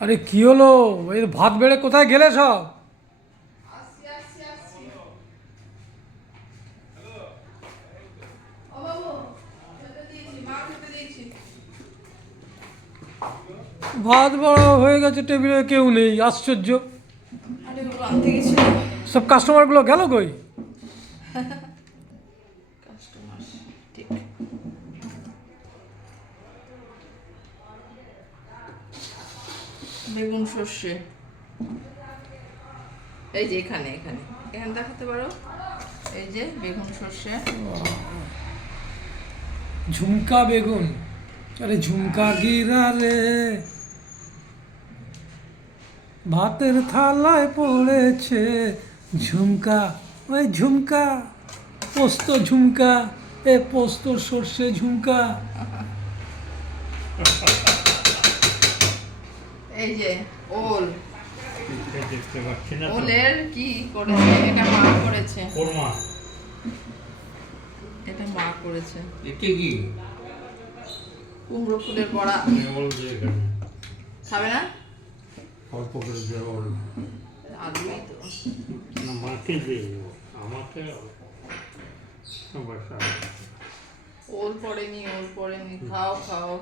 আরে কি হলো? এই ভাত বেড়ে কোথায় গেলে সব? ভাত বড় হয়ে গেছে টেবিলে কেউ নেই আশ্চর্য। সব কাস্টমারগুলো গেল কই? বেগুন সর্ষে। এই যে এখানে এখানে। এখানে দেখাতে পারো? এই যে বেগুন সর্ষে। ঝুমকা বেগুন। আরে ঝুমকা গিরা রে। ভাতের থালায় পড়েছে ঝুমকা, ওই ঝুমকা, পোস্ত ঝুমকা, এ পোস্ত সর্ষে ঝুমকা। এই যে ওল। এটা দেখতে পাচ্ছি না ওলের কি করেছে? এটা মা করেছে। কোরমা এটা মা করেছে। এতে কি? কুমড়ো ফুলের বড়া। ওল এখানে। খাবে না? অল্প করে দিয়ে ওল। আলুই তো। না মাকে দিয়ে আমাকে ওল পড়েনি ওল পড়েনি। খাও খাও।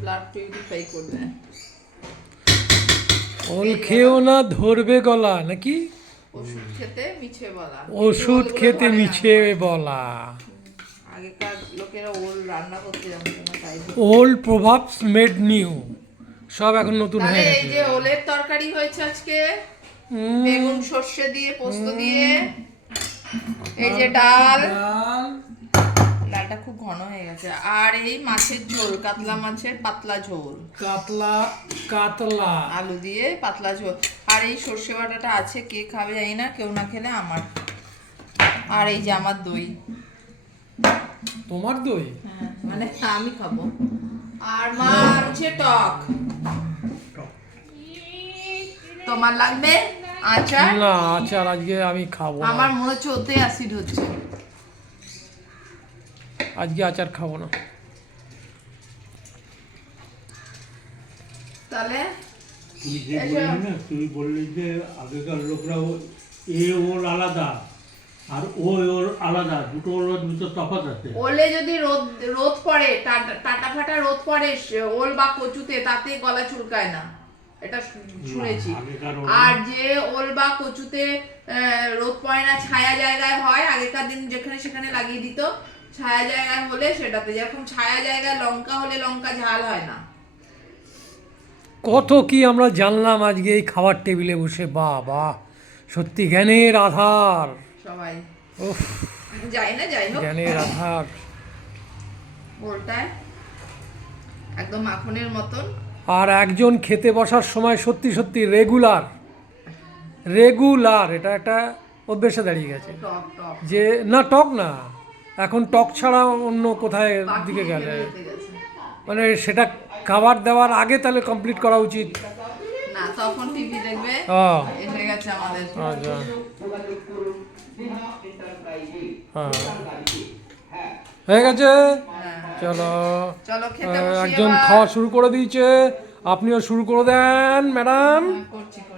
ব্লাড পিউরিফাই করবে। ওল খেয়েও না ধরবে গলা নাকি? ওষুধ খেতে মিছে বলা। ওষুধ খেতে মিছে বলা। আগেকার লোকেরা ওল রান্না করতে জানতো না তাই ওল্ড প্রভাবস মেড নিউ। সব এখন নতুন হয়ে এই গেছে। যে ওলের তরকারি হয়েছে আজকে বেগুন সর্ষে দিয়ে পোস্ত দিয়ে এই যে ডাল ডাল। ডালটা খুব ঘন হয়ে গেছে। আর এই মাছের ঝোল কাতলা মাছের পাতলা ঝোল। কাতলা কাতলা। আলু দিয়ে পাতলা ঝোল। আর এই সর্ষে বাটাটা আছে কে খাবে জানি না কেউ না খেলে আমার। আর এই যে আমার দই। তোমার দই? হ্যাঁ, মানে আমি খাব। আর মা আনছে টক। তোমার লাগবে আচার? না আচার আজকে আমি খাব আমার মনে হচ্ছে ওতে অ্যাসিড হচ্ছে। আজকে আচার খাব না। তাহলে তুই যে বললি না তুই বললি যে আগেকার লোকরা এ ওর আলাদা আর ও ওর আলাদা দুটো ওর ভিতর তফাৎ আছে। ওলে যদি রোদ রোদ পড়ে টাটা ফাটা রোদ পড়ে ওল বা কচুতে তাতে গলা চুলকায় না। এটা শুনেছি। আর যে ওল বা কচুতে আহ, রোদ পড়ে না ছায়া জায়গায় হয় আগেকার দিন যেখানে সেখানে লাগিয়ে দিত ছায়া জায়গায় হলে সেটাতে যখন ছায়া জায়গায় লঙ্কা হলে লঙ্কা ঝাল হয় না। কত কি আমরা জানলাম আজকে এই খাবার টেবিলে বসে বাহ বাহ সত্যি জ্ঞানের আধার। সবাই। উফ যাই না যাই হোক। জ্ঞানের আধার। একদম মাখনের মতন। আর একজন খেতে বসার সময় সত্যি সত্যি রেগুলার। রেগুলার এটা একটা অভ্যেসে দাঁড়িয়ে গেছে। যে না টক না। এখন টক ছাড়া অন্য কোথায় দিকে গেলে? মানে সেটা খাবার দেওয়ার আগে তাহলে কমপ্লিট করা উচিত। না তখন টিভি দেখবে ও। এসে গেছে আমাদের। আচ্ছা। হ্যাঁ। হয়ে গেছে? হ্যাঁ। চলো। একজন খাওয়া শুরু করে দিয়েছে। আপনিও শুরু করে দেন ম্যাডাম। হ্যাঁ,